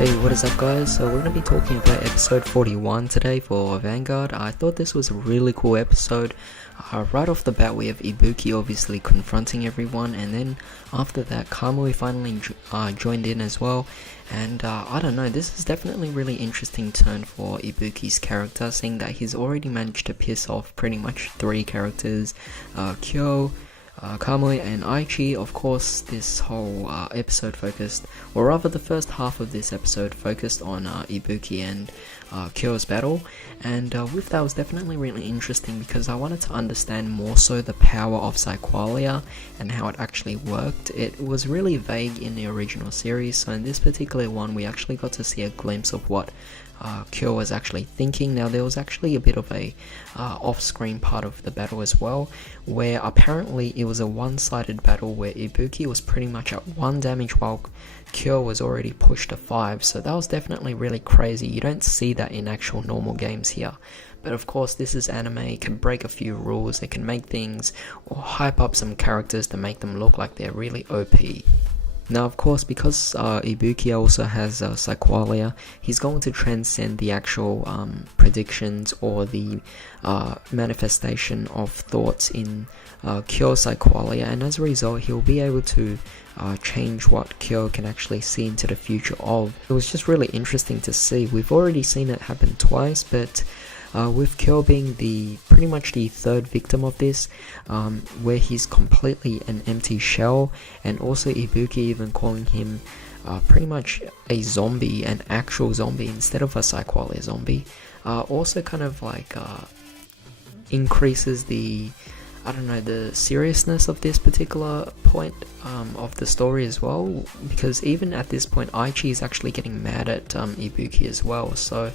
Hey, what is up guys? So we're going to be talking about episode 41 today for Vanguard. I thought this was a really cool episode. Right off the bat we have Ibuki obviously confronting everyone, and then after that Kamui finally joined in as well. And I don't know, this is definitely a really interesting turn for Ibuki's character, seeing that he's already managed to piss off pretty much 3 characters, Kyo, Kamui and Aichi. Of course, this whole episode focused, or rather the first half of this episode focused on Ibuki and Kyo's battle, and with that was definitely really interesting because I wanted to understand more so the power of Psyqualia and how it actually worked. It was really vague in the original series, so in this particular one we actually got to see a glimpse of what Kyo was actually thinking. Now there was actually a bit of a off-screen part of the battle as well, where apparently it was a one-sided battle where Ibuki was pretty much at 1 damage while Kyo was already pushed to 5, so that was definitely really crazy. You don't see that in actual normal games here. But of course this is anime, it can break a few rules, it can make things or hype up some characters to make them look like they're really OP. Now of course, because Ibuki also has Psyqualia, he's going to transcend the actual predictions or the manifestation of thoughts in Kyo's Psyqualia, and as a result he'll be able to change what Kyo can actually see into the future of. It was just really interesting to see. We've already seen it happen twice, but with Kyo being pretty much the 3rd victim of this, where he's completely an empty shell, and also Ibuki even calling him pretty much a zombie, an actual zombie instead of a Psyqualia zombie, also kind of like increases the, I don't know, the seriousness of this particular point of the story as well, because even at this point Aichi is actually getting mad at Ibuki as well, so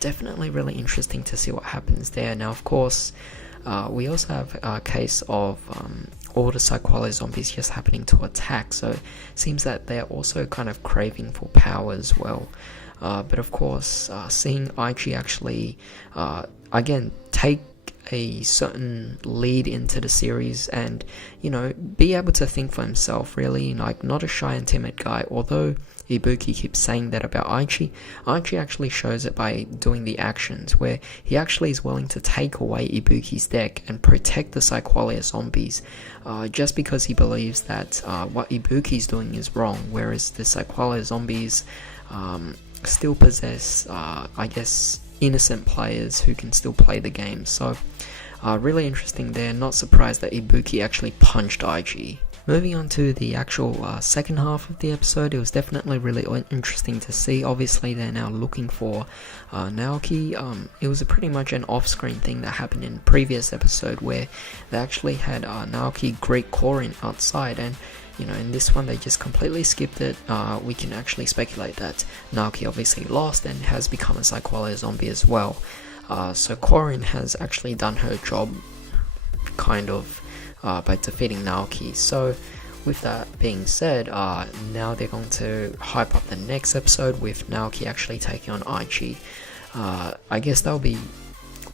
definitely really interesting to see what happens there. Now of course we also have a case of all the Psyqualia zombies just happening to attack, so it seems that they're also kind of craving for power as well. But of course seeing Aichi actually again take a certain lead into the series and, you know, be able to think for himself, really, like not a shy and timid guy. Although Ibuki keeps saying that about Aichi actually shows it by doing the actions where he actually is willing to take away Ibuki's deck and protect the Psyqualia zombies, just because he believes that what Ibuki's doing is wrong, whereas the Psyqualia zombies still possess, I guess, innocent players who can still play the game. So really interesting there. Not surprised that Ibuki actually punched Aichi. Moving on to the actual second half of the episode, it was definitely really interesting to see. Obviously they're now looking for Naoki. It was pretty much an off-screen thing that happened in previous episode where they actually had Naoki greet Korin outside, and you know, in this one they just completely skipped it. We can actually speculate that Naoki obviously lost and has become a Psyqualia zombie as well. So Korin has actually done her job, kind of, by defeating Naoki. So with that being said, now they're going to hype up the next episode with Naoki actually taking on Aichi. I guess that'll be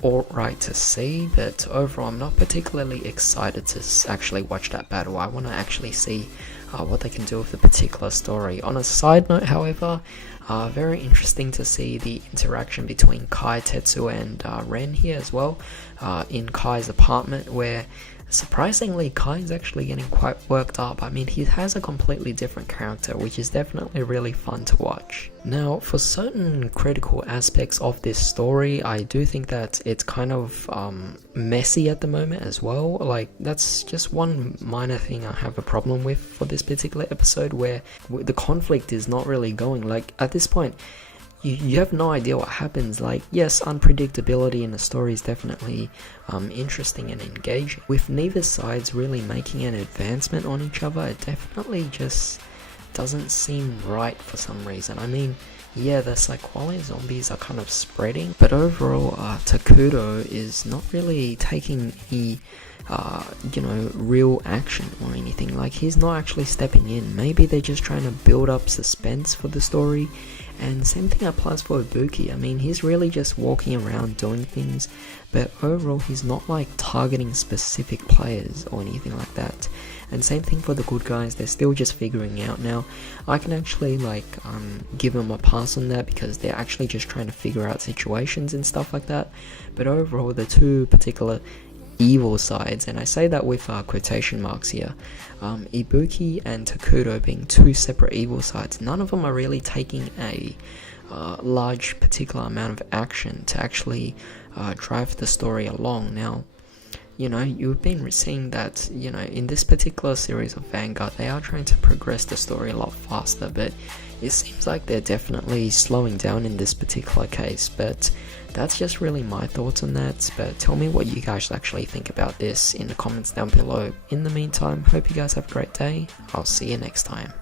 alright to see, but overall I'm not particularly excited to actually watch that battle. I want to actually see what they can do with the particular story. On a side note, however, very interesting to see the interaction between Kai, Tetsu and Ren here as well, in Kai's apartment, where surprisingly Kai is actually getting quite worked up. I mean, he has a completely different character, which is definitely really fun to watch. Now, for certain critical aspects of this story, I do think that it's kind of messy at the moment as well. Like, that's just one minor thing I have a problem with for this particular episode, where the conflict is not really going. Like, at this point, you have no idea what happens. Like, yes, unpredictability in the story is definitely interesting and engaging. With neither sides really making an advancement on each other, it definitely just doesn't seem right for some reason. I mean, yeah, the Psyqualia zombies are kind of spreading, but overall, Takudo is not really taking any you know, real action or anything. Like, he's not actually stepping in. Maybe they're just trying to build up suspense for the story And same thing applies for Ibuki. I mean, he's really just walking around doing things, but overall he's not like targeting specific players or anything like that. And same thing for the good guys, they're still just figuring out. Now, I can actually like give them a pass on that because they're actually just trying to figure out situations and stuff like that. But overall, the two particular evil sides, and I say that with quotation marks here, Ibuki and Takuto being two separate evil sides, none of them are really taking a large particular amount of action to actually drive the story along. Now, you know, you've been seeing that, you know, in this particular series of Vanguard, they are trying to progress the story a lot faster, but it seems like they're definitely slowing down in this particular case. But that's just really my thoughts on that. But tell me what you guys actually think about this in the comments down below. In the meantime, hope you guys have a great day. I'll see you next time.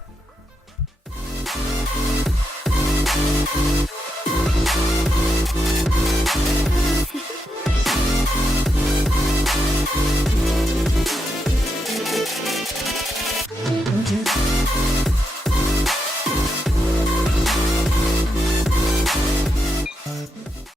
Thank you.